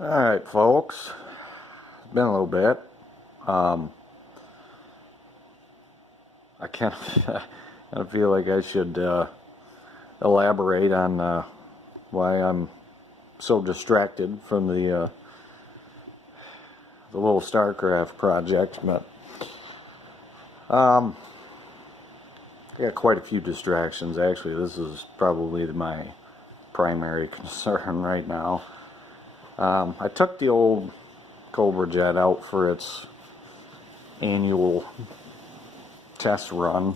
Alright folks, it's been a little bit. I kind of feel like I should elaborate on why I'm so distracted from the little StarCraft project, but I got quite a few distractions actually. This is probably my primary concern right now. I took the old Cobra Jet out for its annual test run.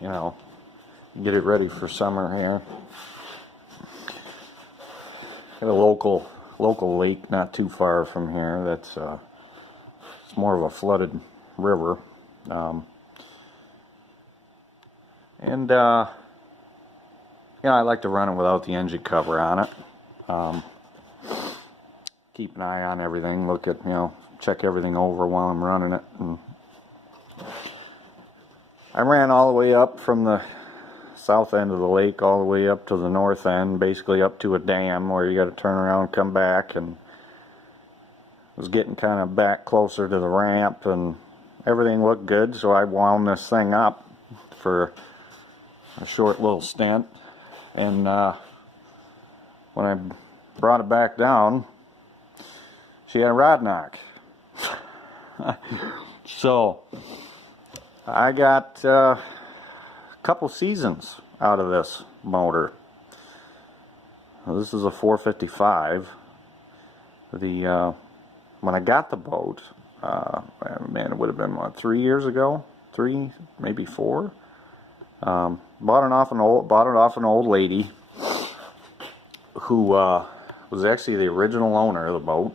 You know, get it ready for summer here. Got a local lake not too far from here. That's it's more of a flooded river, and I like to run it without the engine cover on it. Keep an eye on everything. Look at check everything over while I'm running it. And I ran all the way up from the south end of the lake all the way up to the north end, basically up to a dam where you got to turn around and come back, and was getting kind of back closer to the ramp, and everything looked good, so I wound this thing up for a short little stint, and when I brought it back down, she had a rod knock. So I got a couple seasons out of this motor. This is a 455. When I got the boat, man, it would have been what, 3 years ago, 3, maybe 4. Bought it off an old lady who was actually the original owner of the boat.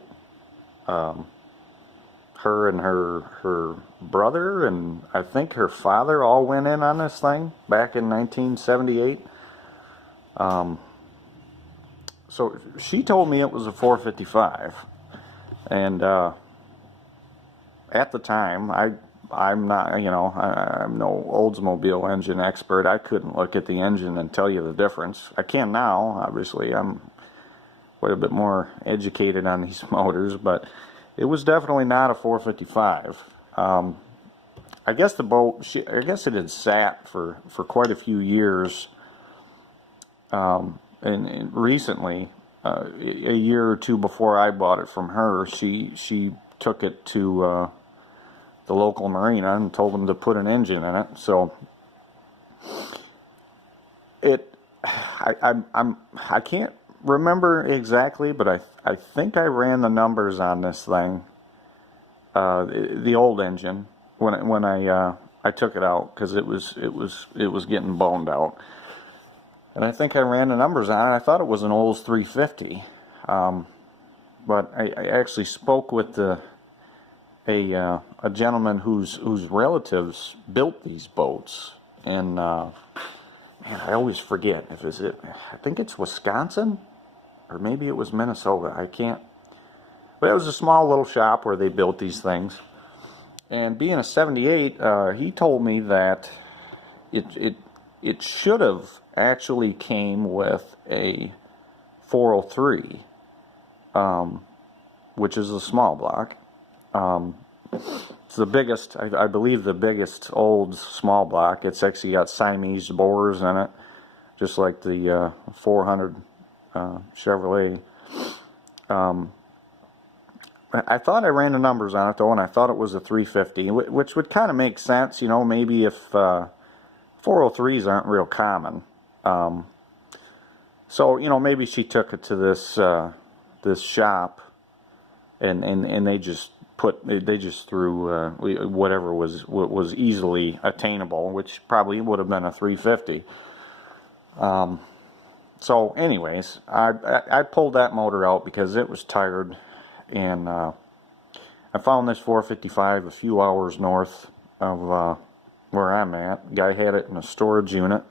Her and her brother and I think her father all went in on this thing back in 1978. So she told me it was a 455, and at the time I'm not, I'm no Oldsmobile engine expert. I couldn't look at the engine and tell you the difference. I can now, obviously. I'm quite a bit more educated on these motors, but it was definitely not a 455. I guess the boat, I guess it had sat for quite a few years, and recently, a year or two before I bought it from her, she took it to the local marina and told them to put an engine in it. So I can't remember exactly, but I think I ran the numbers on this thing, the old engine, when I took it out, because it was getting boned out, and I think I ran the numbers on it. I thought it was an Olds 350, but I actually spoke with a gentleman whose relatives built these boats, and man, I always forget if I think it's Wisconsin, or maybe it was Minnesota. I can't. But it was a small little shop where they built these things. And being a 78, he told me that it should have actually came with a 403, which is a small block. It's the biggest, I believe, the biggest old small block. It's actually got Siamese bores in it, just like the 400 Chevrolet. I thought I ran the numbers on it though, and I thought it was a 350, which would kind of make sense, maybe if 403s aren't real common. So maybe she took it to this shop, and they just threw whatever was easily attainable, which probably would have been a 350. So anyways, I pulled that motor out because it was tired, and I found this 455 a few hours north of where I'm at. Guy had it in a storage unit.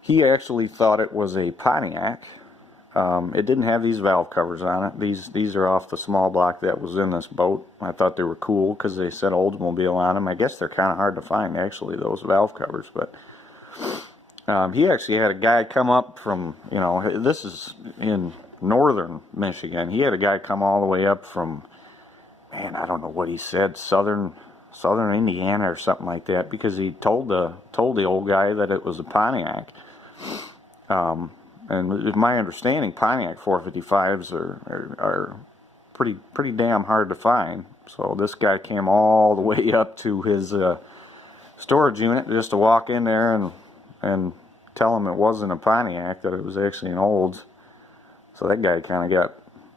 He actually thought it was a Pontiac. It didn't have these valve covers on it. These are off the small block that was in this boat. I thought they were cool because they said Oldsmobile on them. I guess they're kind of hard to find, actually, those valve covers. But he actually had a guy come up from, you know, this is in northern Michigan. He had a guy come all the way up from, man, I don't know what he said, southern Indiana or something like that, because he told the old guy that it was a Pontiac. And with my understanding, Pontiac 455s are pretty damn hard to find. So this guy came all the way up to his storage unit just to walk in there and tell him it wasn't a Pontiac, that it was actually an Olds. So that guy kind of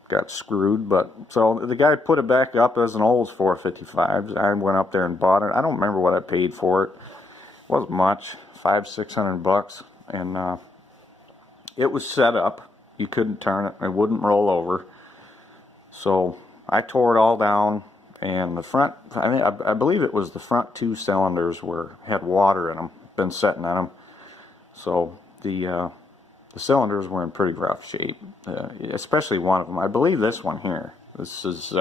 got screwed. But so the guy put it back up as an Olds 455. I went up there and bought it. I don't remember what I paid for it. It wasn't much, $500-600, and it was set up. You couldn't turn it. It wouldn't roll over. So I tore it all down, and the front, I believe it was the front two cylinders had water in them, been sitting on them. So the cylinders were in pretty rough shape, especially one of them. I believe this one here. This is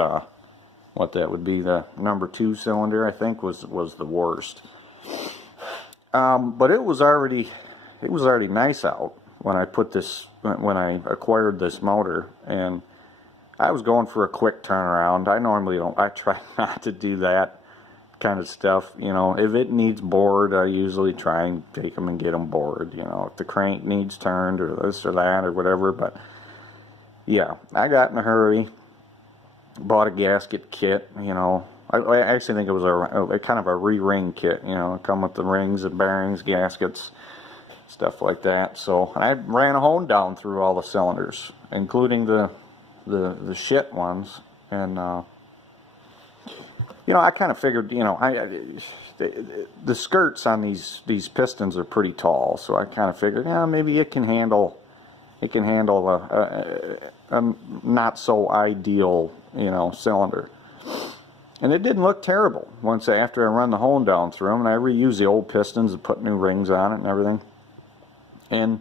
what that would be. The number 2 cylinder, I think, was the worst. But it was already nice out when I acquired this motor, and I was going for a quick turnaround. I try not to do that kind of stuff. You know, if it needs bored, I usually try and take them and get them bored. You know, if the crank needs turned or this or that or whatever. But yeah, I got in a hurry, bought a gasket kit. You know, I actually think it was a kind of a re-ring kit. You know, come with the rings and bearings, gaskets, stuff like that. So I ran a hone down through all the cylinders, including the shit ones, and you know, I kind of figured, you know, the skirts on these pistons are pretty tall, so I kind of figured, yeah, maybe it can handle a not so ideal, you know, cylinder. And it didn't look terrible after I run the hone down through them, and I reused the old pistons and put new rings on it and everything. And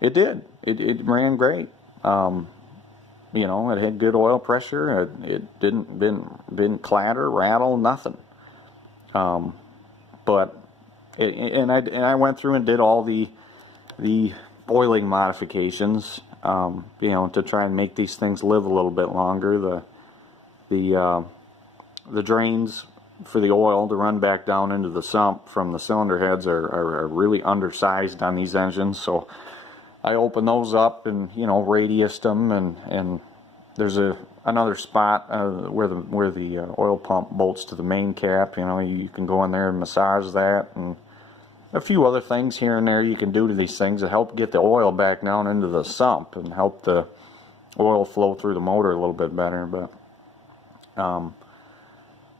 it did. It ran great. You know, it had good oil pressure. It didn't clatter, rattle, nothing. But I went through and did all the oiling modifications. You know, to try and make these things live a little bit longer. The drains for the oil to run back down into the sump from the cylinder heads are really undersized on these engines, so I opened those up and, you know, radiused them, and there's another spot where the oil pump bolts to the main cap. You know, you can go in there and massage that, and a few other things here and there you can do to these things to help get the oil back down into the sump and help the oil flow through the motor a little bit better. But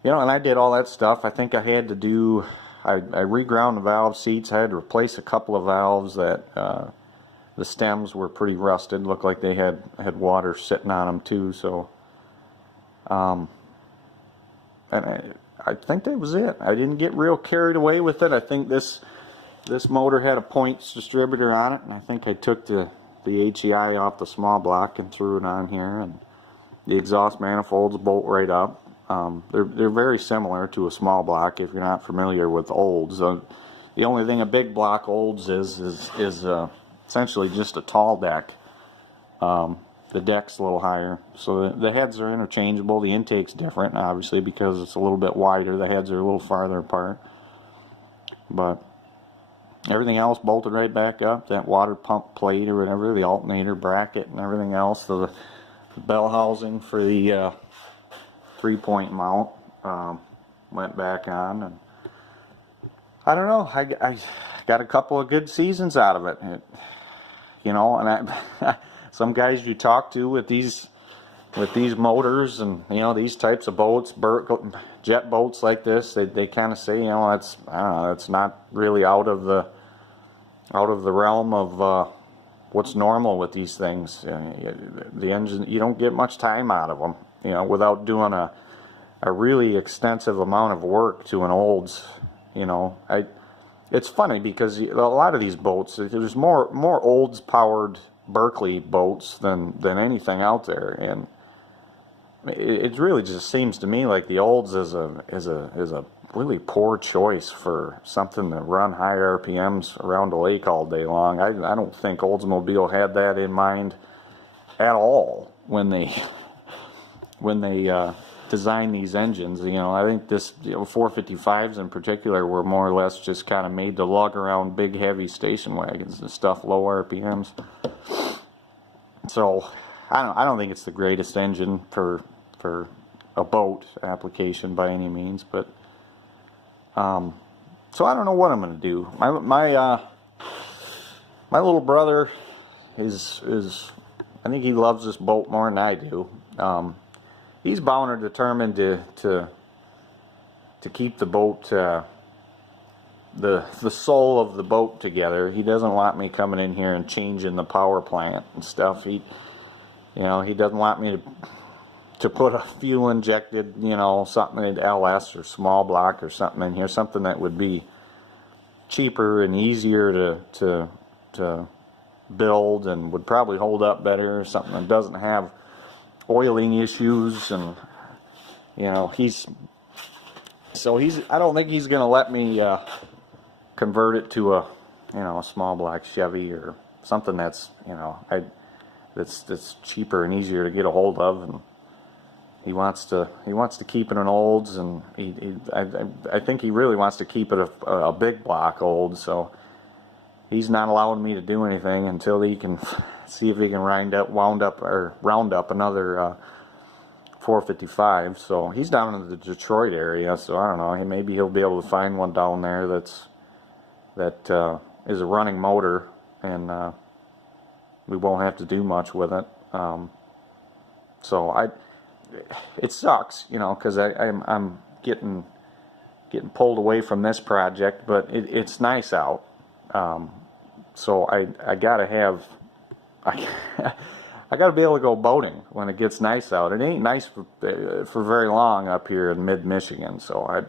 you know, and I did all that stuff. I think I had to do, I reground the valve seats. I had to replace a couple of valves that the stems were pretty rusted. Looked like they had water sitting on them too. So, and I think that was it. I didn't get real carried away with it. I think this motor had a points distributor on it, and I think I took the HEI off the small block and threw it on here, and the exhaust manifolds bolt right up. They're very similar to a small block if you're not familiar with Olds. The only thing a big block Olds is essentially just a tall deck. The deck's a little higher, so the heads are interchangeable. The intake's different, obviously, because it's a little bit wider. The heads are a little farther apart, but everything else bolted right back up. That water pump plate or whatever, the alternator bracket and everything else. The bell housing for the 3-point mount went back on, and I don't know, I got a couple of good seasons out of it. You know, and some guys you talk to with these motors and, you know, these types of boats, jet boats like this, they kind of say, you know, I don't know, it's not really out of the realm of what's normal with these things. The engine, you don't get much time out of them. you know, without doing a really extensive amount of work to an Olds. You know, it's funny because a lot of these boats, there's more Olds powered Berkeley boats than anything out there, and it really just seems to me like the Olds is a really poor choice for something to run high RPMs around a lake all day long. I don't think Oldsmobile had that in mind at all when they design these engines. You know, I think this 455s in particular were more or less just kind of made to lug around big heavy station wagons and stuff, low RPMs. So I don't think it's the greatest engine for a boat application by any means, but so I don't know what I'm going to do. My little brother is I think he loves this boat more than I do. He's bound or determined to keep the boat, the soul of the boat together. He doesn't want me coming in here and changing the power plant and stuff. He doesn't want me to put a fuel injected, you know, something in LS or small block or something in here, something that would be cheaper and easier to build and would probably hold up better, something that doesn't have oiling issues. And you know, I don't think he's gonna let me convert it to a small block Chevy or something that's, you know, that's cheaper and easier to get a hold of. And he wants to keep it an Olds, and I think he really wants to keep it a big block Olds. So he's not allowing me to do anything until he can see if he can round up another 455. So he's down in the Detroit area, so I don't know. Maybe he'll be able to find one down there that is a running motor, and we won't have to do much with it. So it sucks, you know, because I'm getting pulled away from this project, but it's nice out. So I gotta have I gotta be able to go boating when it gets nice out. It ain't nice for very long up here in mid-Michigan. So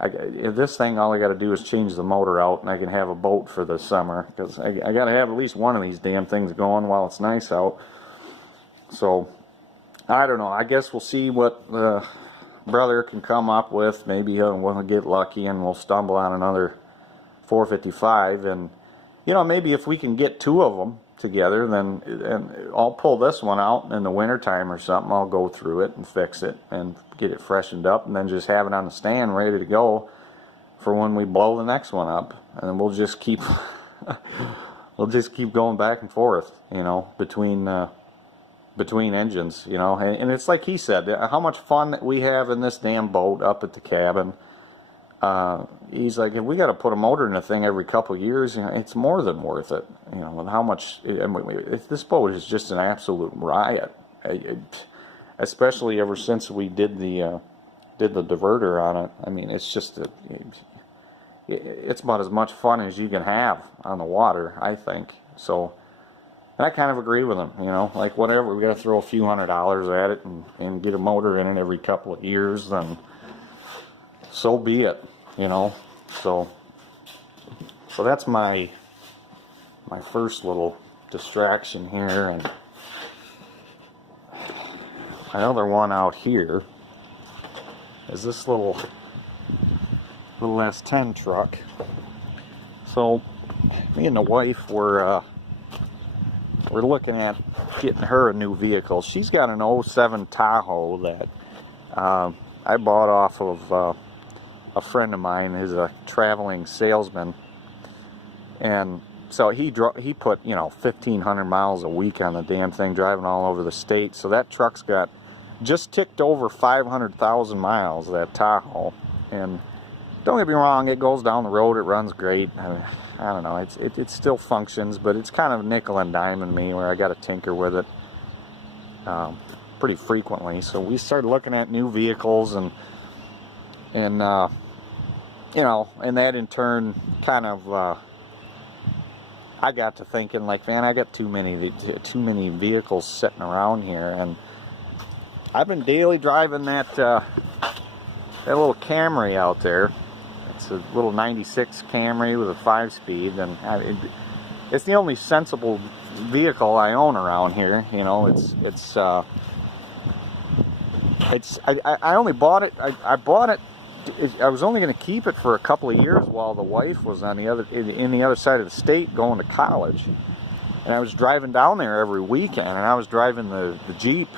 this thing, all I gotta do is change the motor out, and I can have a boat for the summer, because I gotta have at least one of these damn things going while it's nice out. So I don't know. I guess we'll see what the brother can come up with. Maybe we'll get lucky and we'll stumble on another 455. And, you know, maybe if we can get two of them together, then I'll pull this one out in the wintertime or something. I'll go through it and fix it and get it freshened up, and then just have it on the stand ready to go for when we blow the next one up. And we'll just keep going back and forth, you know, between engines, you know. And it's like he said, how much fun that we have in this damn boat up at the cabin. He's like, if we got to put a motor in the thing every couple of years, you know, it's more than worth it. You know, with how much, this boat is just an absolute riot. Especially ever since we did the diverter on it. I mean, it's just it's about as much fun as you can have on the water, I think. So. And I kind of agree with him, you know, like whatever, we got to throw a few $100s at it and get a motor in it every couple of years, then so be it, you know. So that's my first little distraction here. And my other one out here is this little S10 truck. So me and the wife were looking at getting her a new vehicle. She's got an 07 Tahoe that I bought off of a friend of mine who's a traveling salesman, and so he put, you know, 1,500 miles a week on the damn thing, driving all over the state. So that truck's got just ticked over 500,000 miles, that Tahoe. And don't get me wrong, it goes down the road, it runs great. I don't know, it still functions, but it's kind of nickel and diming me, where I got to tinker with it pretty frequently. So we started looking at new vehicles, and you know, and that in turn kind of I got to thinking, like, man, I got too many vehicles sitting around here, and I've been daily driving that little Camry out there. It's a little 96 Camry with a 5-speed, and it's the only sensible vehicle I own around here. You know, I only bought it. I bought it. I was only going to keep it for a couple of years while the wife was on the other side of the state going to college, and I was driving down there every weekend, and I was driving the Jeep.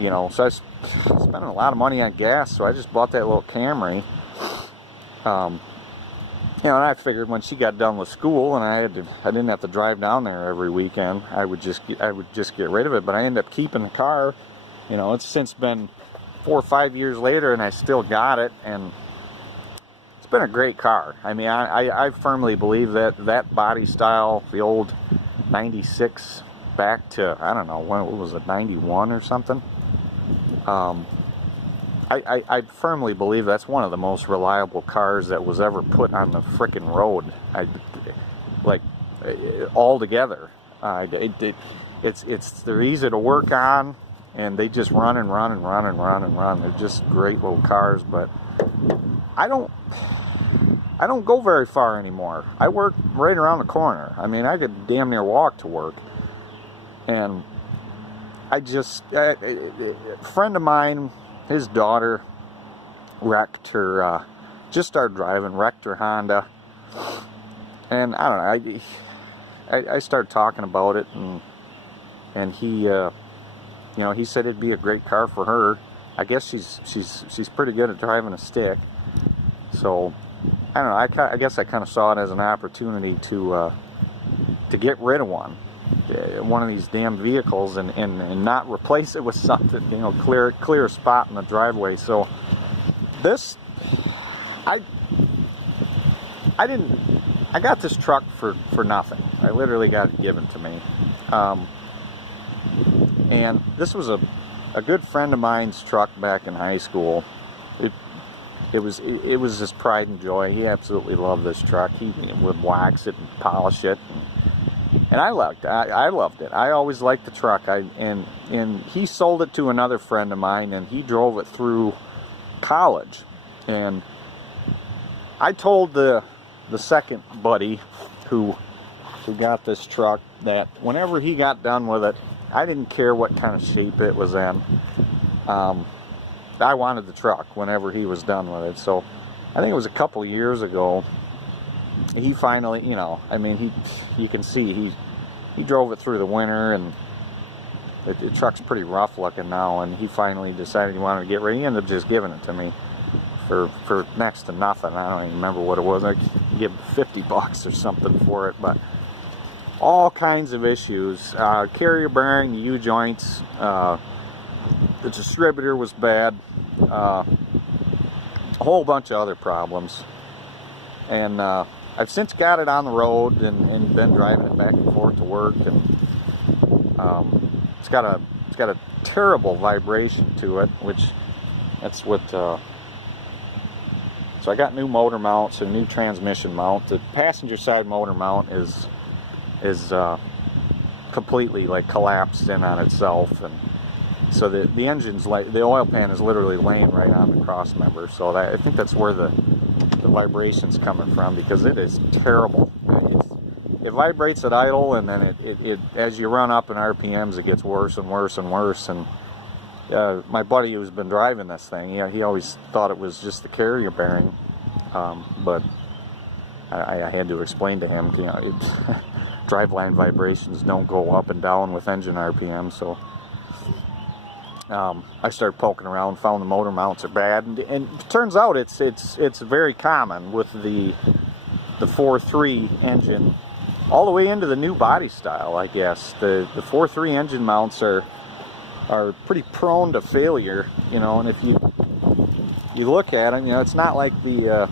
You know, so I was spending a lot of money on gas, so I just bought that little Camry. You know, and I figured when she got done with school and I didn't have to drive down there every weekend, I would just get rid of it. But I ended up keeping the car. You know, it's since been 4 or 5 years later, and I still got it, and it's been a great car. I mean, I firmly believe that body style, the old 96 back to, I don't know, when was it, 91 or something? I firmly believe that's one of the most reliable cars that was ever put on the frickin' road. All together. They're easy to work on, and they just run and run and run and run and run. They're just great little cars, but I don't go very far anymore. I work right around the corner. I mean, I could damn near walk to work. And a friend of mine, his daughter wrecked her, just started driving, wrecked her Honda. And I don't know, I started talking about it, and he, you know, he said it'd be a great car for her. I guess she's pretty good at driving a stick. So, I don't know, I guess I kind of saw it as an opportunity to get rid of one of these damn vehicles and not replace it with something, you know, clear a spot in the driveway. So this, I got this truck for nothing. I literally got it given to me, and this was a good friend of mine's truck back in high school. It was his pride and joy. He absolutely loved this truck. He would wax it and polish it. And I loved it. I always liked the truck. And he sold it to another friend of mine, and he drove it through college. And I told the second buddy who got this truck that whenever he got done with it, I didn't care what kind of shape it was in. I wanted the truck whenever he was done with it. So I think it was a couple years ago. He finally, you know, I mean, you can see he drove it through the winter, and the truck's pretty rough looking now, and he finally decided he wanted to get rid of it. He ended up just giving it to me for next to nothing. I don't even remember what it was. I give him $50 or something for it, but all kinds of issues. Carrier bearing, U-joints, the distributor was bad, a whole bunch of other problems. And I've since got it on the road and been driving it back and forth to work, and it's got a terrible vibration to it, which that's what. So I got new motor mounts and new transmission mount. The passenger side motor mount is completely like collapsed in on itself, and so the engine's like, the oil pan is literally laying right on the cross member. So I think that's where the vibration's coming from, because it is terrible. It vibrates at idle, and then it as you run up in RPMs, it gets worse and worse and worse. And my buddy who's been driving this thing, he always thought it was just the carrier bearing, but I had to explain to him, you know, driveline vibrations don't go up and down with engine RPM. So I started poking around, found the motor mounts are bad, and it turns out it's very common with the 4.3 engine all the way into the new body style. I guess the 4.3 engine mounts are pretty prone to failure, you know. And if you look at them, you know, it's not like the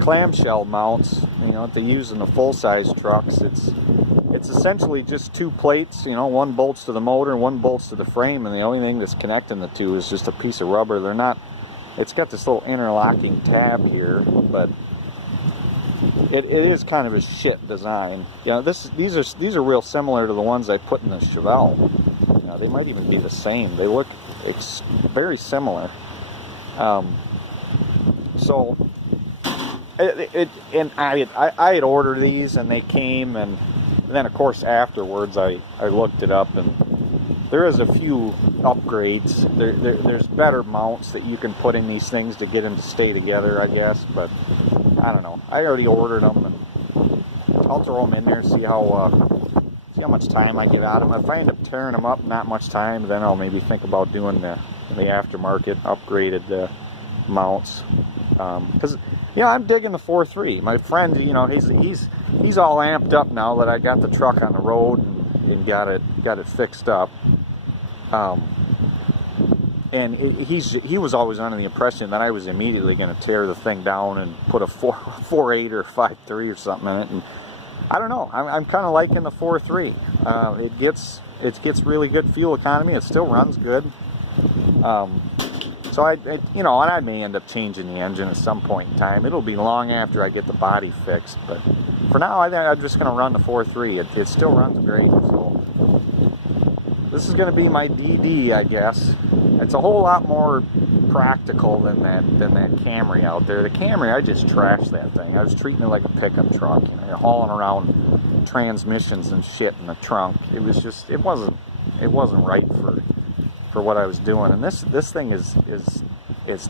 clamshell mounts, you know, that they use in the full-size trucks. It's essentially just two plates, you know, one bolts to the motor and one bolts to the frame, and the only thing that's connecting the two is just a piece of rubber. They're not, it's got this little interlocking tab here, but it is kind of a shit design. You know, these are real similar to the ones I put in the Chevelle. You know, They might even be the same. They look very similar. So and I had ordered these, and they came, and then of course afterwards I looked it up, and there is a few upgrades. There's better mounts that you can put in these things to get them to stay together, I guess. But I don't know. I already ordered them, and I'll throw them in there and see how much time I get out of them. If I end up tearing them up, not much time, then I'll maybe think about doing the aftermarket upgraded mounts. Because I'm digging the 4.3. My friend, he's all amped up now that I got the truck on the road and got it fixed up. And he was always under the impression that I was immediately going to tear the thing down and put a 4.8 or 5.3 or something in it. And I don't know. I'm kind of liking the 4.3. It gets really good fuel economy. It still runs good. So I may end up changing the engine at some point in time. It'll be long after I get the body fixed, but for now, I think I'm just going to run the 4.3. It still runs great. So this is going to be my DD, I guess. It's a whole lot more practical than that Camry out there. The Camry, I just trashed that thing. I was treating it like a pickup truck, hauling around transmissions and shit in the trunk. It was just, it wasn't right for what I was doing. And this thing is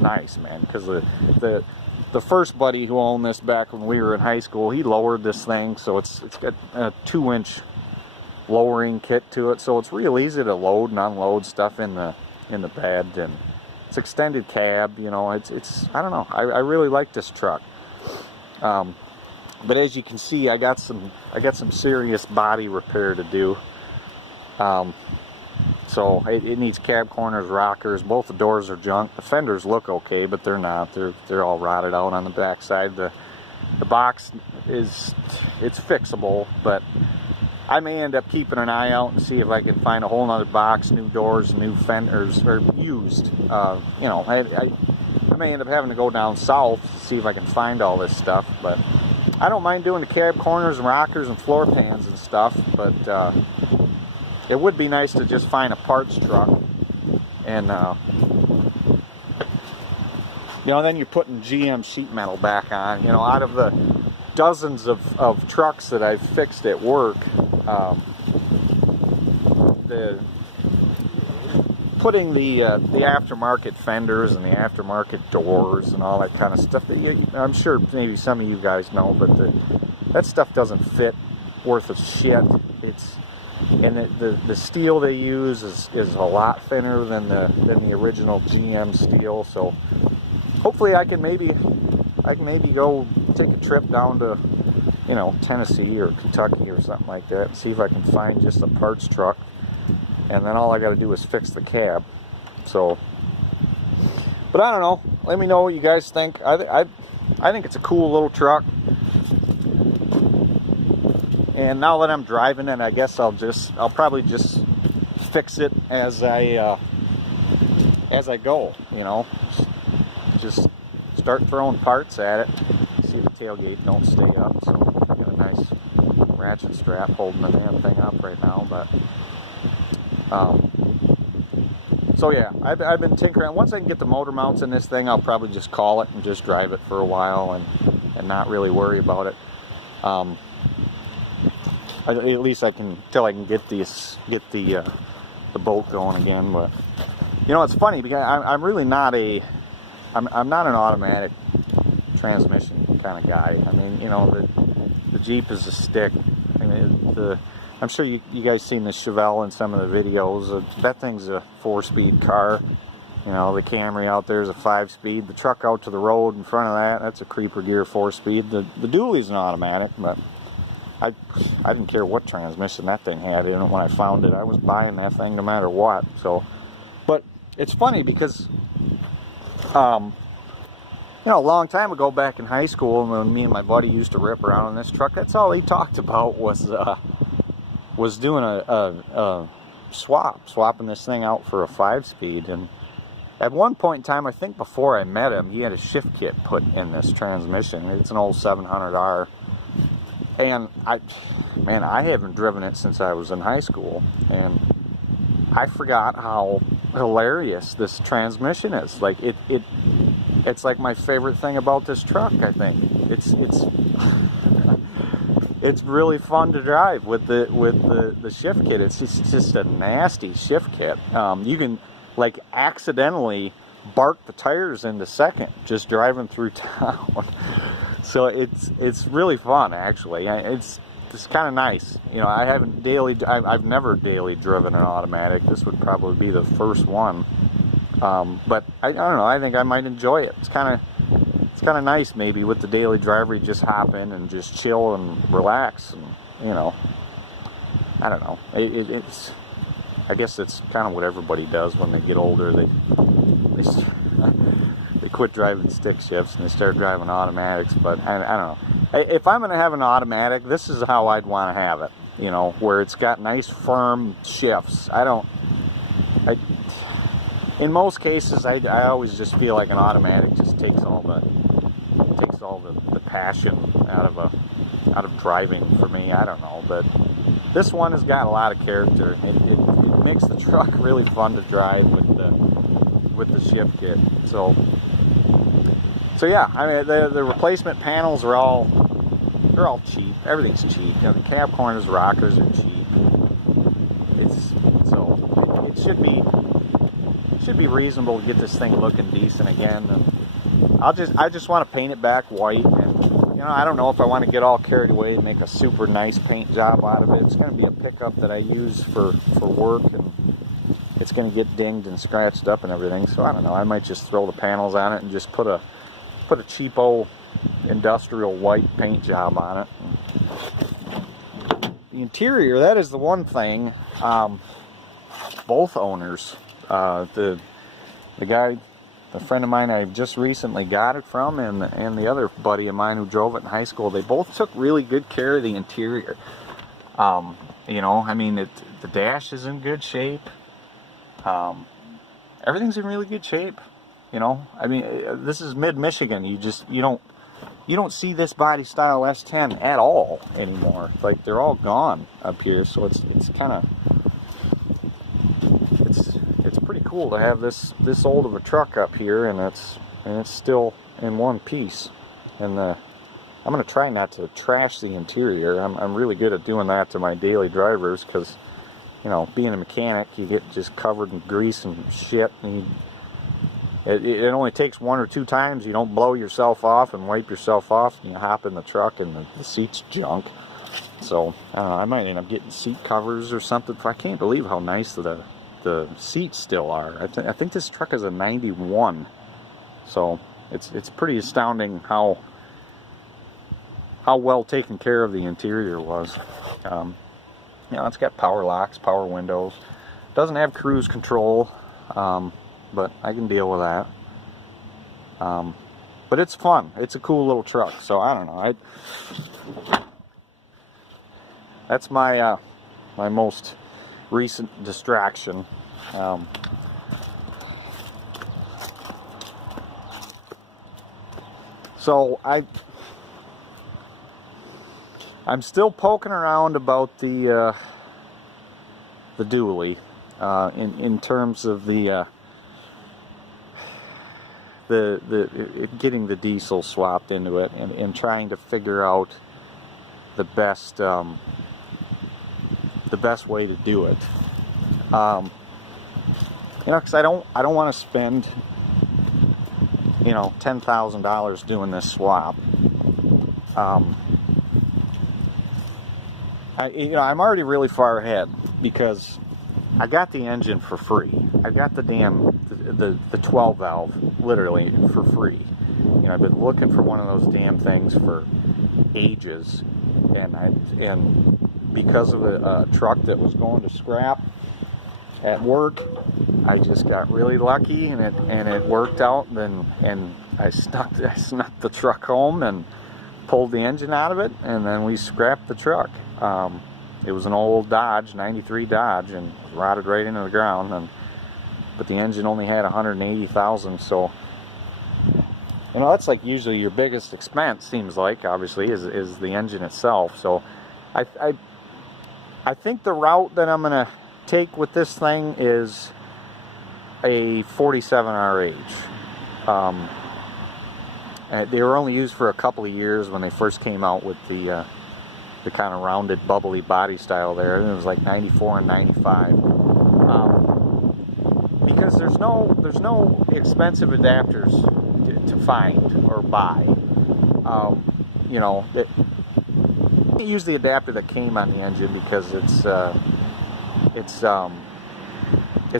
nice, man, because the first buddy who owned this back when we were in high school, he lowered this thing, so it's got a 2-inch lowering kit to it, so it's real easy to load and unload stuff in the bed, and it's extended cab. It's I don't know. I really like this truck. But as you can see, I got some serious body repair to do. So it needs cab corners, rockers. Both the doors are junk. The fenders look okay, but they're not. They're all rotted out on the back side. The box it's fixable, but I may end up keeping an eye out and see if I can find a whole nother box, new doors, new fenders, or used. I may end up having to go down south to see if I can find all this stuff, but I don't mind doing the cab corners and rockers and floor pans and stuff, but it would be nice to just find a parts truck, and then you're putting GM sheet metal back on. Out of the dozens of trucks that I've fixed at work, putting the aftermarket fenders and the aftermarket doors and all that kind of stuff, I'm sure maybe some of you guys know, but that stuff doesn't fit worth a shit. And the steel they use is a lot thinner than the original GM steel. So hopefully I can maybe go take a trip down to Tennessee or Kentucky or something like that and see if I can find just a parts truck, and then all I got to do is fix the cab. So, but I don't know. Let me know what you guys think. I think it's a cool little truck. And now that I'm driving it, I guess I'll probably just fix it as I go. Just start throwing parts at it. See the tailgate don't stay up, so I got a nice ratchet strap holding the damn thing up right now. But so yeah, I've been tinkering. Once I can get the motor mounts in this thing, I'll probably just call it and just drive it for a while and not really worry about it. At least till I can get the bolt going again. But it's funny because I'm really not I'm not an automatic transmission kind of guy. I mean, the Jeep is a stick. I mean, I'm sure you guys seen the Chevelle in some of the videos. That thing's a 4-speed car. The Camry out there is a 5-speed. The truck out to the road in front of that's a creeper gear 4-speed. The dually's an automatic, but I didn't care what transmission that thing had in it when I found it. I was buying that thing no matter what. So, but it's funny because, a long time ago back in high school, when me and my buddy used to rip around in this truck, that's all he talked about was doing a swapping this thing out for a 5-speed. And at one point in time, I think before I met him, he had a shift kit put in this transmission. It's an old 700R. And I haven't driven it since I was in high school, and I forgot how hilarious this transmission is. Like it's like my favorite thing about this truck. I think it's really fun to drive with the shift kit. It's just a nasty shift kit. You can like accidentally bark the tires into second just driving through town. So it's really fun, actually. It's kind of nice. You know, I've never daily driven an automatic. This would probably be the first one. But I don't know, I think I might enjoy it. It's kind of nice, maybe with the daily driver. You just hop in and just chill and relax, and you know, I don't know. I guess it's kind of what everybody does when they get older. They quit driving stick shifts and they start driving automatics. But I don't know. If I'm going to have an automatic, this is how I'd want to have it. You know, where it's got nice firm shifts. In most cases, I always just feel like an automatic just takes all the passion out of driving for me. I don't know, but this one has got a lot of character. It makes the truck really fun to drive with the shift kit. So yeah, I mean the replacement panels are all cheap. Everything's cheap. You know, the cab corners, rockers are cheap. It should be reasonable to get this thing looking decent again. And I just want to paint it back white, and you know, I don't know if I want to get all carried away and make a super nice paint job out of it. It's going to be a pickup that I use for work, and it's going to get dinged and scratched up and everything. So I don't know, I might just throw the panels on it and just put a cheapo industrial white paint job on it. The interior, that is the one thing. Both owners, the friend of mine I just recently got it from, and the other buddy of mine who drove it in high school, they both took really good care of the interior. You know, I mean, the dash is in good shape. Everything's in really good shape. You know, I mean, this is mid-Michigan. You don't see this body style S10 at all anymore. Like, they're all gone up here. So it's kind of it's pretty cool to have this old of a truck up here, and it's still in one piece. And I'm gonna try not to trash the interior. I'm really good at doing that to my daily drivers, because you know, being a mechanic, you get just covered in grease and shit, and it only takes 1 or 2 times. You don't blow yourself off and wipe yourself off, and you hop in the truck and the seat's junk. So I don't know, I might end up getting seat covers or something. I can't believe how nice the seats still are. I think this truck is a 91, so it's pretty astounding how well taken care of the interior was. You know, it's got power locks, power windows. Doesn't have cruise control, but I can deal with that. But it's fun. It's a cool little truck. So I don't know. That's my my most recent distraction. So I'm still poking around about the dually in terms of the getting the diesel swapped into it, and trying to figure out the best way to do it. You know, because I don't want to spend, you know, $10,000 doing this swap. You know, I'm already really far ahead, because I got the engine for free. I got the the 12 valve literally for free. You know, I've been looking for one of those damn things for ages, and because of a truck that was going to scrap at work, I just got really lucky, and it worked out. And I snuck the truck home and pulled the engine out of it, and then we scrapped the truck. It was an old Dodge, 93 Dodge, and it was rotted right into the ground. But the engine only had 180,000, so you know, that's like usually your biggest expense, seems like, obviously, is the engine itself. So I think the route that I'm gonna take with this thing is a 47 RH. They were only used for a couple of years when they first came out with the kind of rounded, bubbly body style there. And it was like 94 and 95. Because there's no expensive adapters to find or buy. You know, you use the adapter that came on the engine because it's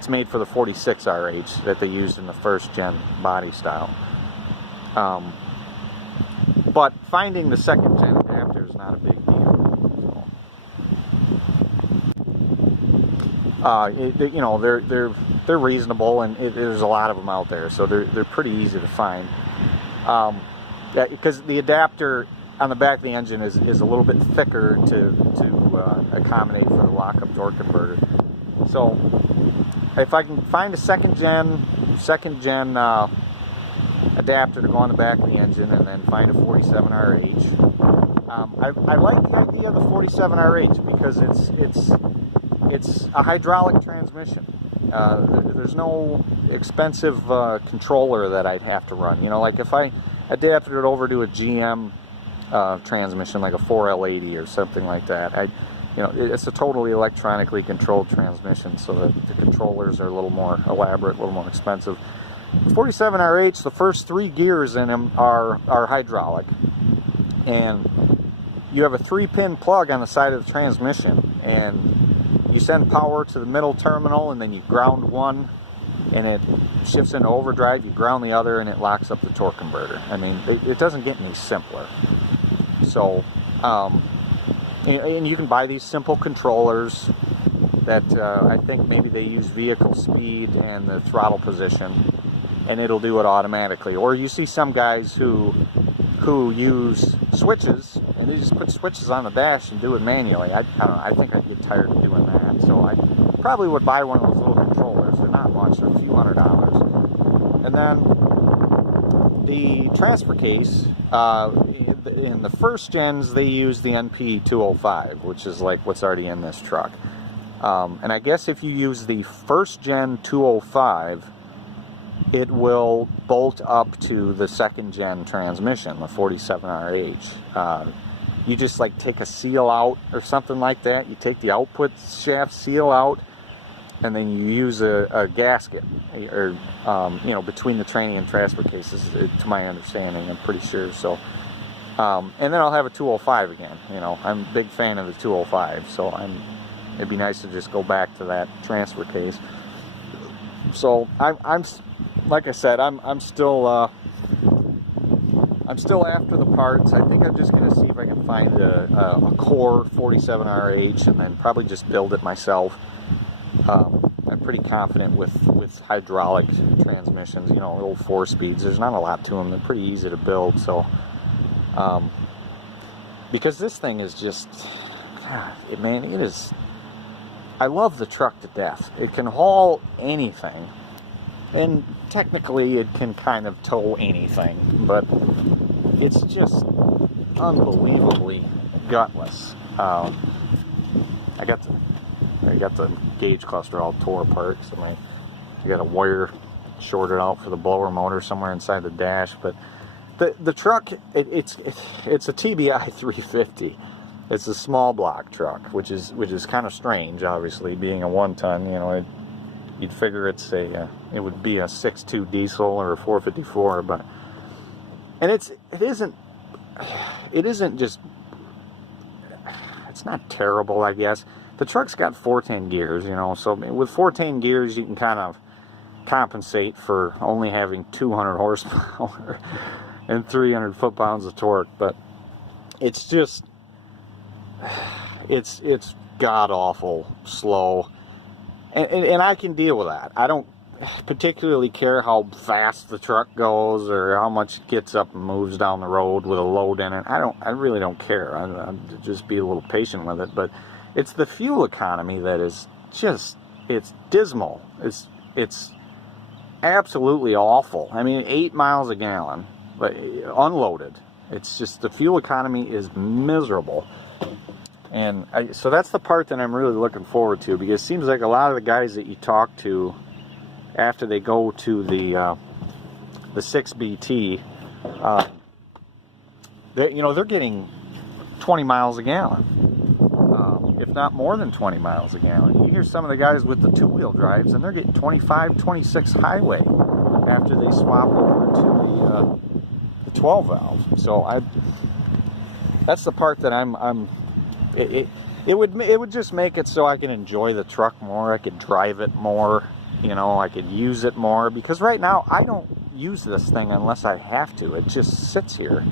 made for the 46 RH that they used in the first gen body style. But finding the second gen adapter is not a big deal. You know, they're reasonable, and there's a lot of them out there, so they're pretty easy to find. Because the adapter on the back of the engine is a little bit thicker to accommodate for the lockup torque converter. So if I can find a second gen adapter to go on the back of the engine, and then find a 47 RH. I like the idea of the 47 RH because it's a hydraulic transmission. There's no expensive controller that I'd have to run. You know, like if I adapted it over to a GM transmission, like a 4L80 or something like that, you know, it's a totally electronically controlled transmission, so that the controllers are a little more elaborate, a little more expensive. The 47 RH, the first 3 gears in them are hydraulic, and you have a 3-pin plug on the side of the transmission, and you send power to the middle terminal, and then you ground one, and it shifts into overdrive. You ground the other, and it locks up the torque converter. I mean, it doesn't get any simpler. So, and you can buy these simple controllers that I think maybe they use vehicle speed and the throttle position, and it'll do it automatically. Or you see some guys who use switches, and they just put switches on the dash and do it manually. I don't know, I think I'd get tired of doing that. So I probably would buy one of those little controllers. They're not much, they're a few $100. And then the transfer case, in the first gens, they use the NP205, which is like what's already in this truck. And I guess if you use the first gen 205, it will bolt up to the second gen transmission, the 47 RH. You just like take a seal out or something like that. You take the output shaft seal out, and then you use a gasket, or you know, between the training and transfer cases, to my understanding, I'm pretty sure. So, and then I'll have a 205 again. You know, I'm a big fan of the 205, so it'd be nice to just go back to that transfer case. So I'm like I said, I'm still after the parts. I think I'm just going to see if I can find a core 47 RH and then probably just build it myself. I'm pretty confident with hydraulic transmissions, you know, little 4-speeds. There's not a lot to them. They're pretty easy to build. So, because this thing is just, God, man, it is. I love the truck to death. It can haul anything. And technically it can kind of tow anything, but it's just unbelievably gutless. I got the gauge cluster all tore apart, so I got a wire shorted out for the blower motor somewhere inside the dash. But the truck, it's a TBI 350. It's a small block truck, which is kind of strange, obviously, being a 1-ton. You know, you'd figure it would be a 6.2 diesel or a 454, but it isn't just, it's not terrible, I guess. The truck's got 410 gears, you know, so with 410 gears you can kind of compensate for only having 200 horsepower and 300 foot-pounds of torque, but it's just, it's god-awful slow. And I can deal with that. I don't particularly care how fast the truck goes or how much it gets up and moves down the road with a load in it. I really don't care. I'll just be a little patient with it. But it's the fuel economy that is just, it's dismal. It's absolutely awful. I mean, 8 miles a gallon, but unloaded. It's just, the fuel economy is miserable. So that's the part that I'm really looking forward to, because it seems like a lot of the guys that you talk to after they go to the 6BT, they're getting 20 miles a gallon, if not more than 20 miles a gallon. You hear some of the guys with the two-wheel drives, and they're getting 25, 26 highway after they swap over to the 12 valve. So that's the part that it would just make it so I can enjoy the truck more. I could drive it more, I could use it more, because right now I don't use this thing unless I have to. It just sits here.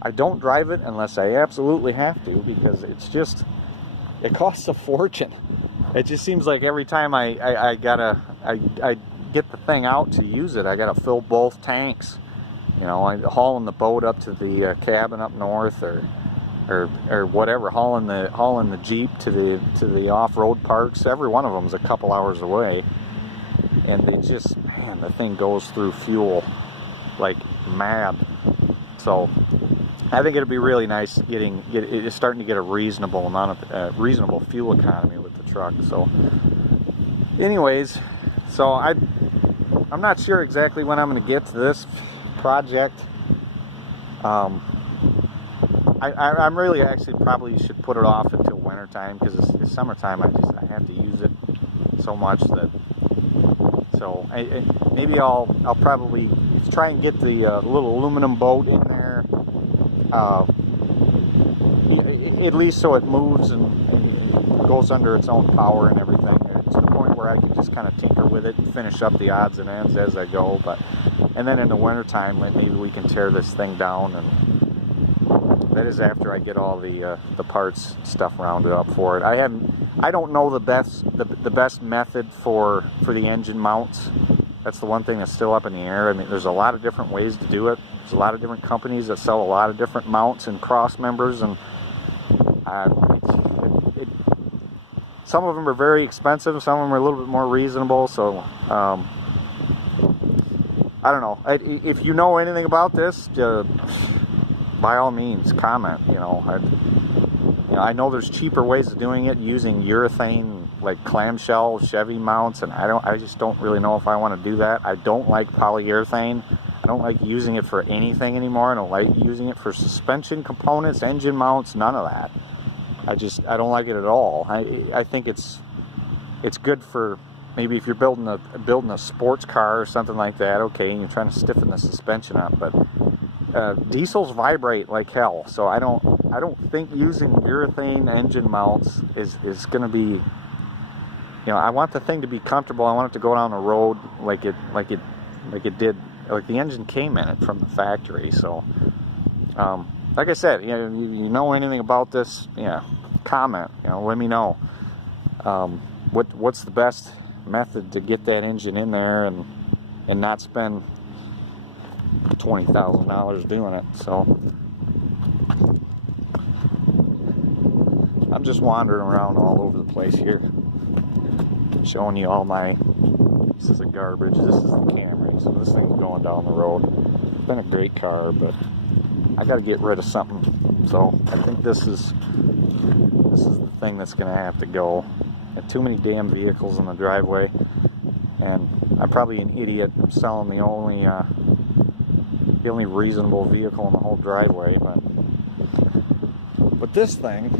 I don't drive it unless I absolutely have to, because it costs a fortune. It just seems like every time I get the thing out to use it, I gotta fill both tanks. I'm hauling the boat up to the cabin up north, or whatever, hauling the Jeep to the off-road parks. Every one of them is a couple hours away, and the thing goes through fuel like mad. So I think it'd be really nice starting to get a reasonable amount of reasonable fuel economy with the truck. So anyways, so I'm not sure exactly when I'm going to get to this project. I'm really actually probably should put it off until winter time, because it's summertime. I have to use it so much that. So maybe I'll probably try and get the little aluminum boat in there, at least so it moves and goes under its own power and everything, to the point where I can just kind of tinker with it and finish up the odds and ends as I go. And then in the winter time, maybe we can tear this thing down, and that is after I get all the parts stuff rounded up for it. I don't know the best method for the engine mounts. That's the one thing that's still up in the air. I mean, there's a lot of different ways to do it. There's a lot of different companies that sell a lot of different mounts and cross members, and some of them are very expensive. Some of them are a little bit more reasonable. So I don't know. If you know anything about this, by all means, comment. I know there's cheaper ways of doing it, using urethane, like clamshell Chevy mounts, and I just don't really know if I want to do that. I don't like polyurethane. I don't like using it for anything anymore. I don't like using it for suspension components, engine mounts, none of that. I don't like it at all. I think it's good for maybe if you're building a sports car or something like that, okay, and you're trying to stiffen the suspension up, but diesels vibrate like hell, so I don't think using urethane engine mounts is going to be, I want the thing to be comfortable. I want it to go down the road like it did, like the engine came in it from the factory. So like I said, you know anything about this, comment, let me know what's the best method to get that engine in there and not spend $20,000 doing it. So I'm just wandering around all over the place here, showing you all my pieces of garbage. This is the Camry, so this thing's going down the road. It's been a great car, but I got to get rid of something. So I think this is the thing that's going to have to go. Got too many damn vehicles in the driveway, and I'm probably an idiot selling the only reasonable vehicle in the whole driveway, but this thing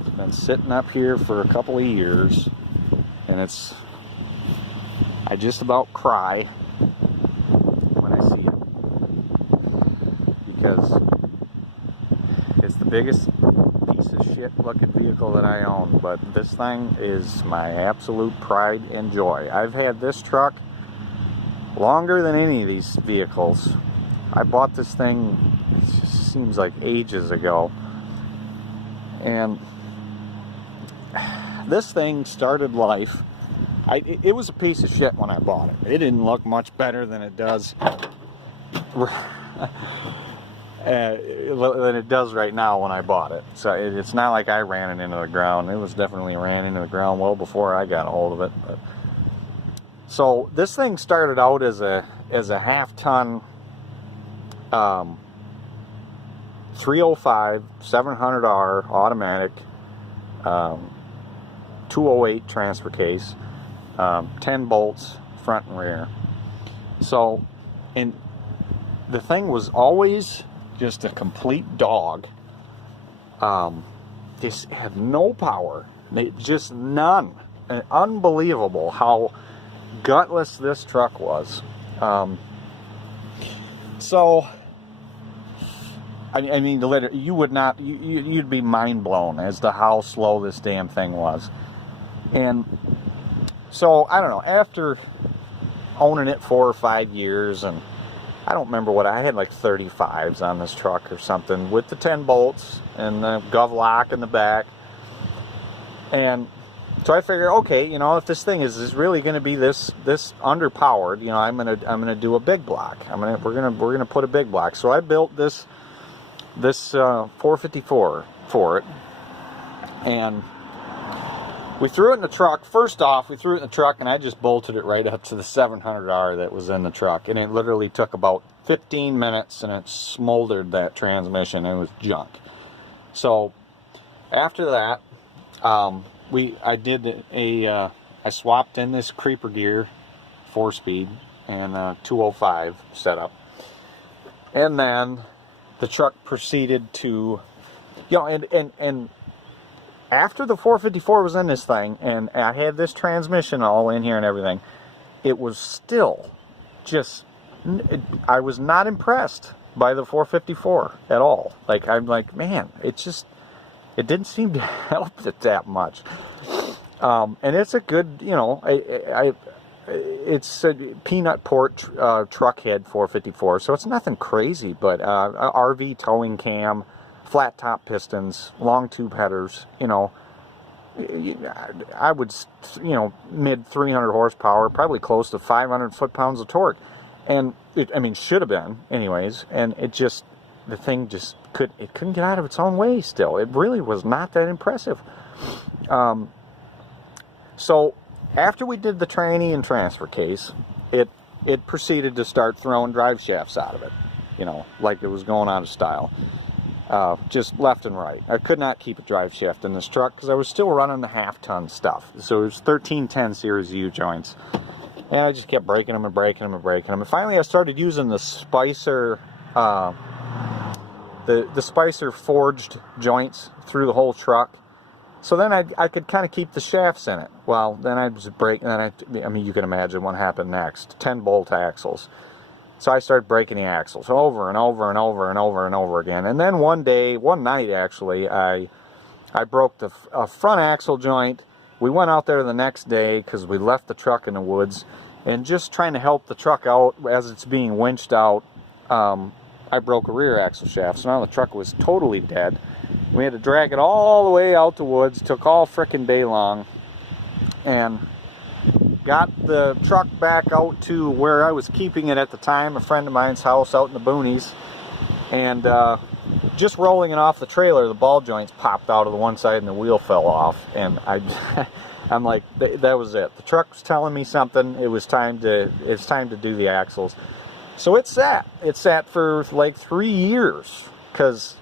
has been sitting up here for a couple of years, and I just about cry when I see it, because it's the biggest piece of shit looking vehicle that I own, but this thing is my absolute pride and joy. I've had this truck longer than any of these vehicles. I bought this thing, it just seems like ages ago, and this thing started life. It was a piece of shit when I bought it. It didn't look much better than it does right now when I bought it. So it's not like I ran it into the ground. It was definitely ran into the ground well before I got a hold of it. But so this thing started out as a half-ton 305 700R automatic, 208 transfer case, 10 bolts front and rear. So, and the thing was always just a complete dog. This had no power, just none. And unbelievable how gutless this truck was. So, I mean, you would not, you'd be mind blown as to how slow this damn thing was. And so, I don't know, after owning it 4 or 5 years, and I don't remember what, I had like 35s on this truck or something, with the 10 bolts and the gov lock in the back. And so I figured, okay, you know, if this thing is really going to be this underpowered, you know, I'm gonna do a big block. We're gonna put a big block. So I built this 454 for it, and we threw it in the truck. First off, we threw it in the truck, and I just bolted it right up to the 700R that was in the truck, and it literally took about 15 minutes, and it smoldered that transmission. It was junk. So after that, I swapped in this creeper gear, 4-speed, and 205 setup, and then the truck proceeded to, you know, and after the 454 was in this thing, and I had this transmission all in here and everything, it was still just, I was not impressed by the 454 at all. Like, I'm like, man, it didn't seem to help it that much. And it's a good, you know, it's a peanut port truck head 454, so it's nothing crazy, but RV towing cam, flat top pistons, long tube headers, you know, I would, you know, mid 300 horsepower, probably close to 500 foot-pounds of torque. And it, I mean, should have been anyways, and it just, the thing just couldn't get out of its own way still. It really was not that impressive. So after we did the tranny and transfer case, it proceeded to start throwing drive shafts out of it, you know, like it was going out of style. Just left and right. I could not keep a drive shaft in this truck because I was still running the half-ton stuff. So it was 1310 series U joints. And I just kept breaking them and breaking them and breaking them. And finally I started using the Spicer, the Spicer forged joints through the whole truck. So then I could kind of keep the shafts in it. Well, then I just break, and then I mean, you can imagine what happened next. 10 bolt axles. So I started breaking the axles over and over and over and over and over again. And then one night actually, I broke the front axle joint. We went out there the next day because we left the truck in the woods, and just trying to help the truck out as it's being winched out, I broke a rear axle shaft. So now the truck was totally dead. We had to drag it all the way out the woods. Took all frickin' day long, and got the truck back out to where I was keeping it at the time, a friend of mine's house out in the boonies, and just rolling it off the trailer, the ball joints popped out of the one side and the wheel fell off, and I'm like, that was it. The truck was telling me something. It's time to do the axles. So it sat for like 3 years, because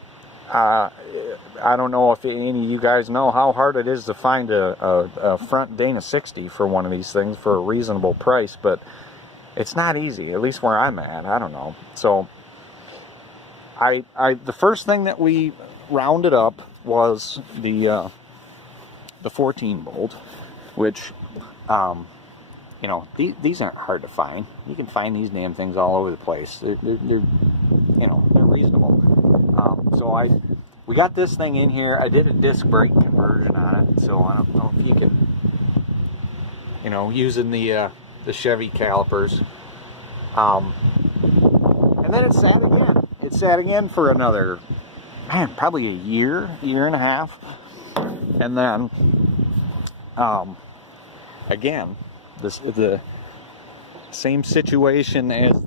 I don't know if any of you guys know how hard it is to find a front Dana 60 for one of these things for a reasonable price, but it's not easy, at least where I'm at. I don't know. So the first thing that we rounded up was the 14 bolt, which you know, these aren't hard to find. You can find these damn things all over the place. They're you know, they're reasonable. So we got this thing in here. I did a disc brake conversion on it, so I don't know if you can, you know, using the Chevy calipers. And then it sat again. It sat again for another, man, probably a year and a half. And then, again, the same situation as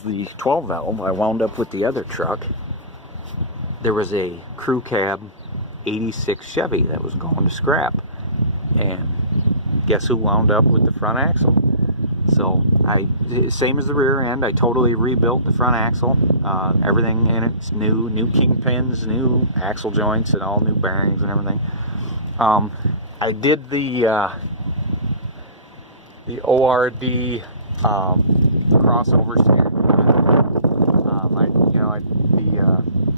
the 12 valve. I wound up with the other truck. There was a crew cab 86 Chevy that was going to scrap, and guess who wound up with the front axle? So same as the rear end, I totally rebuilt the front axle. Everything in it's new kingpins, new axle joints, and all new bearings and everything. I did the ORD crossover steering.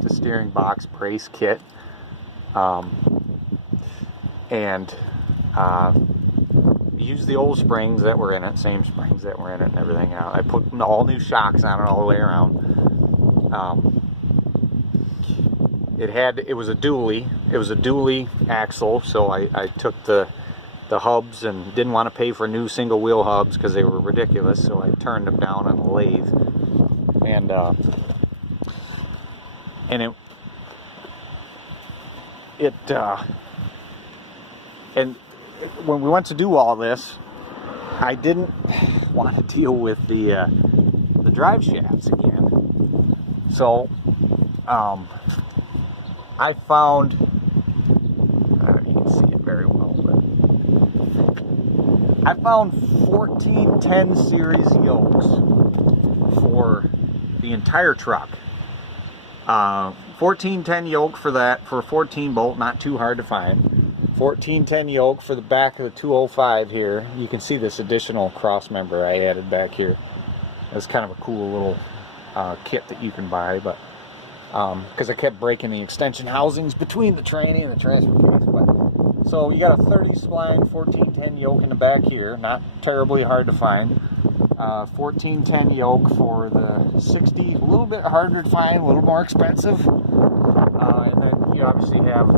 The steering box brace kit, and used the old springs that were in it, same springs that were in it and everything. I put all new shocks on it all the way around. It was a dually axle, so I took the hubs and didn't want to pay for new single wheel hubs because they were ridiculous, so I turned them down on the lathe, and when we went to do all this, I didn't want to deal with the drive shafts again. So I found, I don't know if you can see it very well, but I found 1410 series yokes for the entire truck. 1410 yoke for that, for a 14 bolt, not too hard to find. 1410 yoke for the back of the 205 here. You can see this additional cross member I added back here. It's kind of a cool little kit that you can buy, but because I kept breaking the extension housings between the tranny and the transfer case. But so you got a 30 spline 1410 yoke in the back here, not terribly hard to find. 1410 yoke for the 60, a little bit harder to find, a little more expensive. And then you obviously have a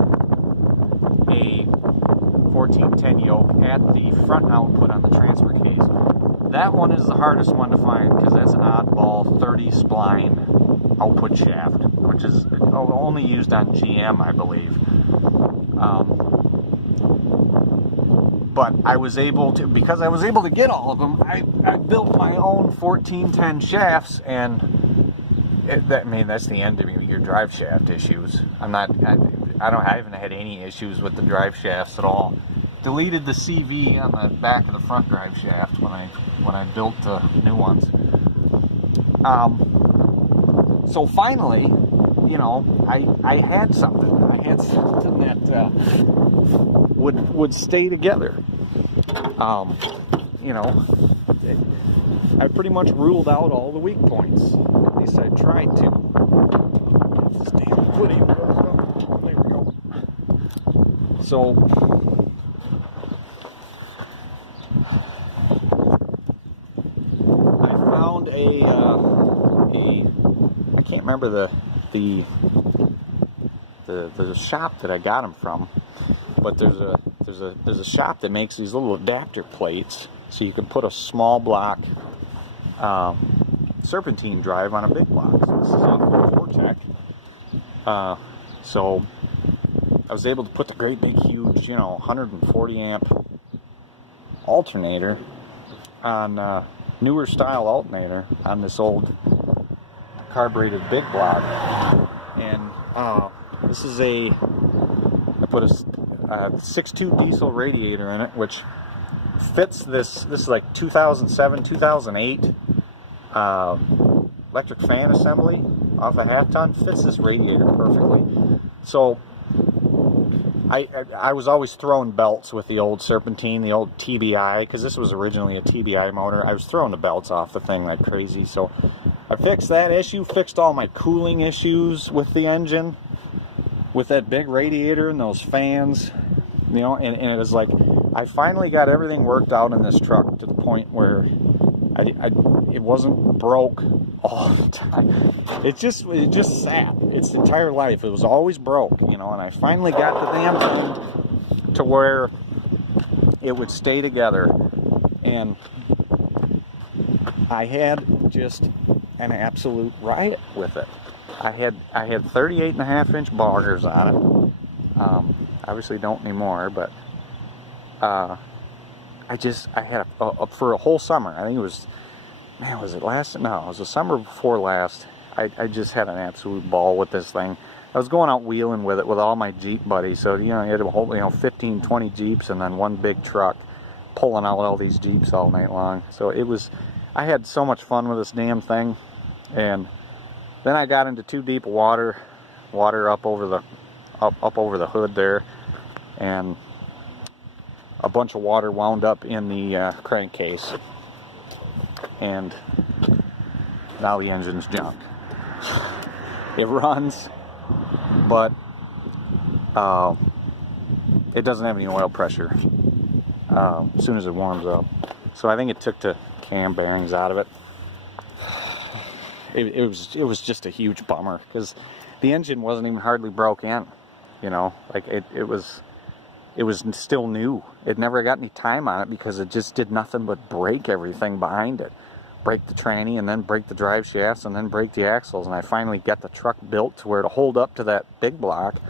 1410 yoke at the front output on the transfer case. That one is the hardest one to find because that's an oddball 30 spline output shaft, which is only used on GM, I believe. But I was able to, because I was able to get all of them, I built my own 1410 shafts, and that's the end of your drive shaft issues. I haven't had any issues with the drive shafts at all. Deleted the CV on the back of the front drive shaft when I built the new ones. So finally, you know, I had something. I had something that would stay together. You know, I pretty much ruled out all the weak points. At least I tried to. This damn footing. There we go. So I found I can't remember the shop that I got them from, but there's a shop that makes these little adapter plates so you can put a small block serpentine drive on a big block. So this is on Vortec. So I was able to put the great big huge, you know, 140 amp alternator on newer style alternator on this old carbureted big block, and this is I put a 6.2 diesel radiator in it, which fits this is like 2007 2008 electric fan assembly off a half ton. Fits this radiator perfectly. So I was always throwing belts with the old serpentine, the old TBI, because this was originally a TBI motor. I was throwing the belts off the thing like crazy. So I fixed that issue, fixed all my cooling issues with the engine, with that big radiator and those fans, you know, and it was like, I finally got everything worked out in this truck to the point where it wasn't broke all the time. It just sat its entire life. It was always broke, you know, and I finally got the damn thing to where it would stay together, and I had just an absolute riot with it. I had 38.5-inch boggers on it. Obviously don't anymore, but I had for a whole summer. I think it was, man, was it last? No, it was the summer before last. I just had an absolute ball with this thing. I was going out wheeling with it with all my Jeep buddies. So, you know, you had a whole, 15, 20 Jeeps and then one big truck. pulling out all these Jeeps all night long. So it was, I had so much fun with this damn thing. And then I got into too deep water up over the hood there, and a bunch of water wound up in the crankcase, and now the engine's junk. It runs, but it doesn't have any oil pressure as soon as it warms up. So I think it took the cam bearings out of it. It was just a huge bummer, because the engine wasn't even hardly broke in, you know, like it was still new. It never got any time on it because it just did nothing but break everything behind it. Break the tranny, and then break the drive shafts, and then break the axles. And I finally got the truck built to where it'll hold up to that big block.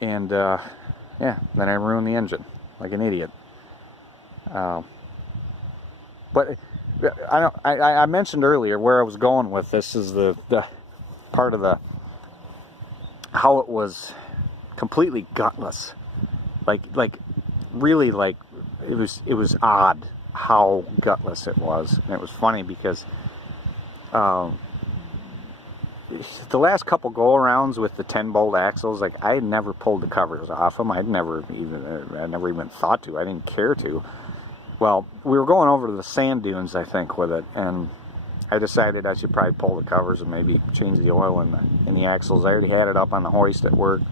And yeah, then I ruined the engine like an idiot. But I mentioned earlier where I was going with this is the part of the how it was completely gutless, like really, like it was odd how gutless it was. And it was funny because the last couple go-arounds with the 10-bolt axles, like I had never pulled the covers off them. I never even thought to. I didn't care to. Well, we were going over to the sand dunes, I think, with it, and I decided I should probably pull the covers and maybe change the oil in the axles. I already had it up on the hoist at work,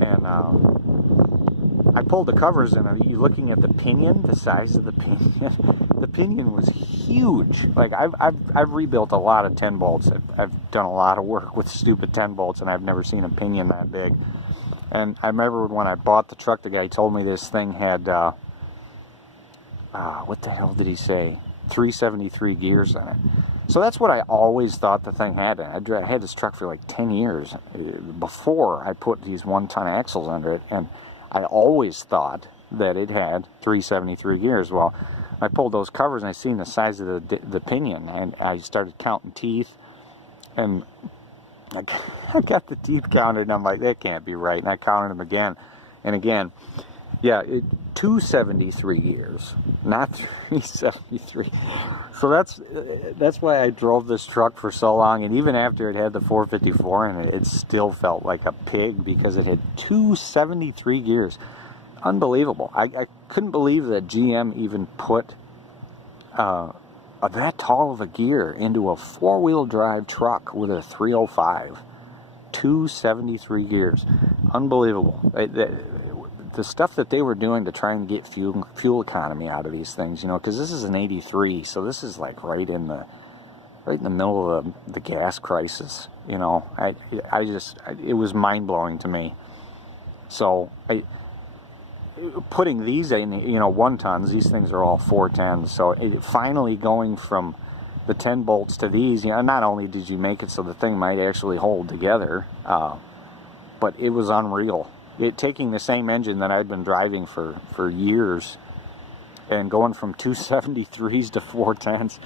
and I pulled the covers, and you looking at the pinion, the size of the pinion, the pinion was huge. Like I've rebuilt a lot of 10 bolts. I've done a lot of work with stupid 10 bolts, and I've never seen a pinion that big. And I remember when I bought the truck, the guy told me this thing had what the hell did he say? 373 gears in it. So that's what I always thought the thing had. I had this truck for like 10 years before I put these 1-ton axles under it, and I always thought that it had 373 gears. Well, I pulled those covers and I seen the size of the pinion, and I started counting teeth, and I got the teeth counted, and I'm like, that can't be right. And I counted them again and again. Yeah, 273 gears, not 373. So that's why I drove this truck for so long, and even after it had the 454 in it, it still felt like a pig because it had 273 gears. Unbelievable. I couldn't believe that GM even put that tall of a gear into a four-wheel drive truck with a 305. 273 gears. Unbelievable. The stuff that they were doing to try and get fuel economy out of these things, you know, because this is an 83, so this is like right in the middle of the gas crisis, you know. It was mind-blowing to me. So putting these in, you know, 1-tons, these things are all 410s, so finally going from the 10 bolts to these, you know, not only did you make it so the thing might actually hold together, but it was unreal. Taking the same engine that I'd been driving for years and going from 273s to 410s,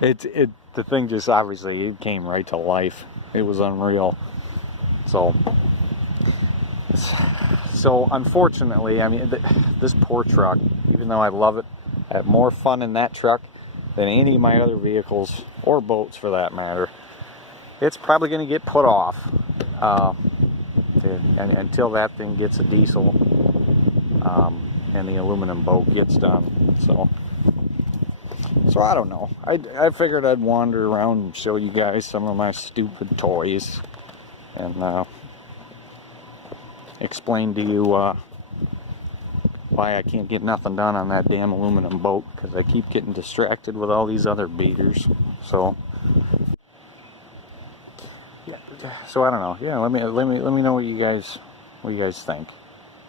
the thing just obviously, it came right to life. It was unreal. So unfortunately, I mean, this poor truck, even though I love it, I have more fun in that truck than any of my other vehicles, or boats for that matter. It's probably going to get put off. Until that thing gets a diesel and the aluminum boat gets done. So I don't know. I figured I'd wander around and show you guys some of my stupid toys and explain to you why I can't get nothing done on that damn aluminum boat, because I keep getting distracted with all these other beaters. So I don't know. Yeah, let me know what you guys think.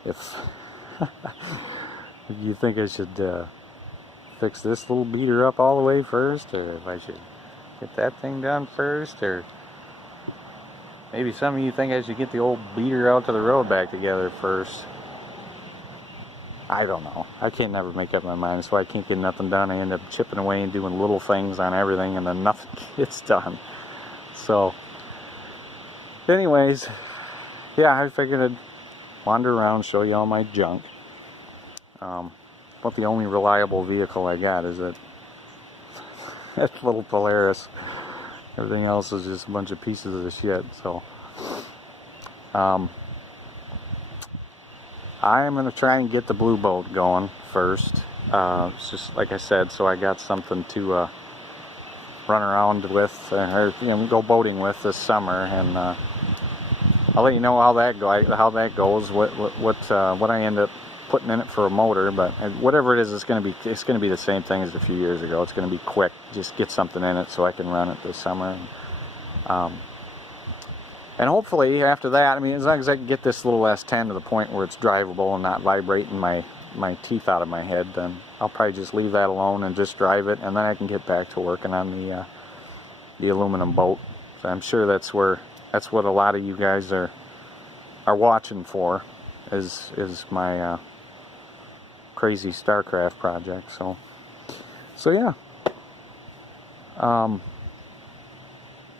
If you think I should fix this little beater up all the way first, or if I should get that thing done first, or maybe some of you think I should get the old beater out to the road back together first. I don't know. I can't never make up my mind. That's why I can't get nothing done. I end up chipping away and doing little things on everything, and then nothing gets done. So anyways, yeah, I figured I'd wander around, show you all my junk. about the only reliable vehicle I got is that little Polaris. Everything else is just a bunch of pieces of shit. So I am going to try and get the blue boat going first. It's just like I said, so I got something to run around with, or go boating with this summer, and I'll let you know how that goes. What I end up putting in it for a motor, but whatever it is, it's going to be the same thing as a few years ago. It's going to be quick. Just get something in it so I can run it this summer. And hopefully after that, I mean, as long as I can get this little S10 to the point where it's drivable and not vibrating my teeth out of my head, then I'll probably just leave that alone and just drive it, and then I can get back to working on the aluminum boat. So I'm sure that's what a lot of you guys are watching for, is my crazy StarCraft project. So yeah.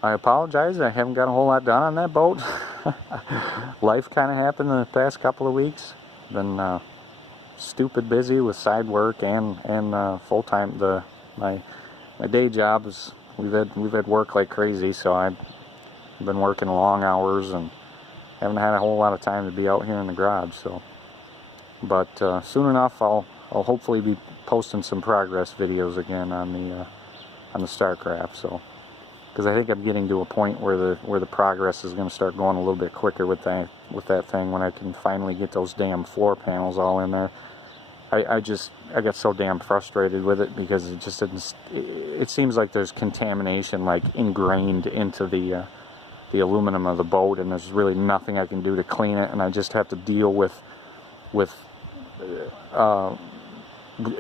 I apologize, I haven't got a whole lot done on that boat. Life kind of happened in the past couple of weeks. Been stupid busy with side work and full time. My day job is we've had work like crazy, so I've been working long hours and haven't had a whole lot of time to be out here in the garage. So, but soon enough, I'll hopefully be posting some progress videos again on the StarCraft. So, because I think I'm getting to a point where the progress is going to start going a little bit quicker with that thing, when I can finally get those damn floor panels all in there. I got so damn frustrated with it because it just didn't. It seems like there's contamination like ingrained into the aluminum of the boat, and there's really nothing I can do to clean it, and I just have to deal with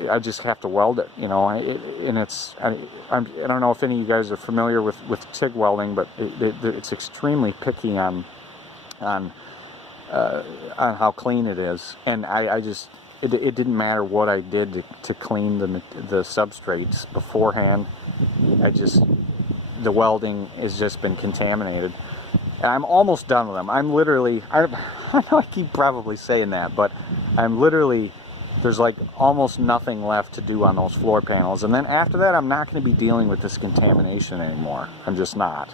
I just have to weld it, and it's I don't know if any of you guys are familiar with TIG welding, but it's extremely picky on how clean it is, and it didn't matter what I did to clean the substrates beforehand. The welding has just been contaminated, and I'm almost done with them. I'm literally, I know I keep probably saying that, but I'm literally, there's like almost nothing left to do on those floor panels, and then after that I'm not going to be dealing with this contamination anymore. I'm just not.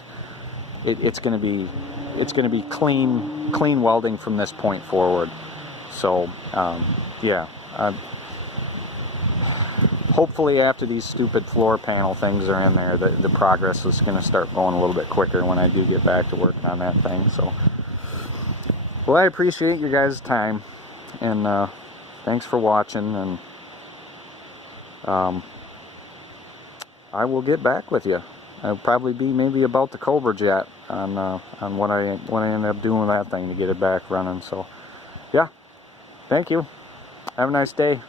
It's going to be clean welding from this point forward. So yeah, hopefully after these stupid floor panel things are in there, the progress is going to start going a little bit quicker when I do get back to working on that thing. So, well, I appreciate your guys' time, and thanks for watching, and I will get back with you. I'll probably be maybe about the Cobra Jet on what I end up doing with that thing to get it back running. So yeah, thank you. Have a nice day.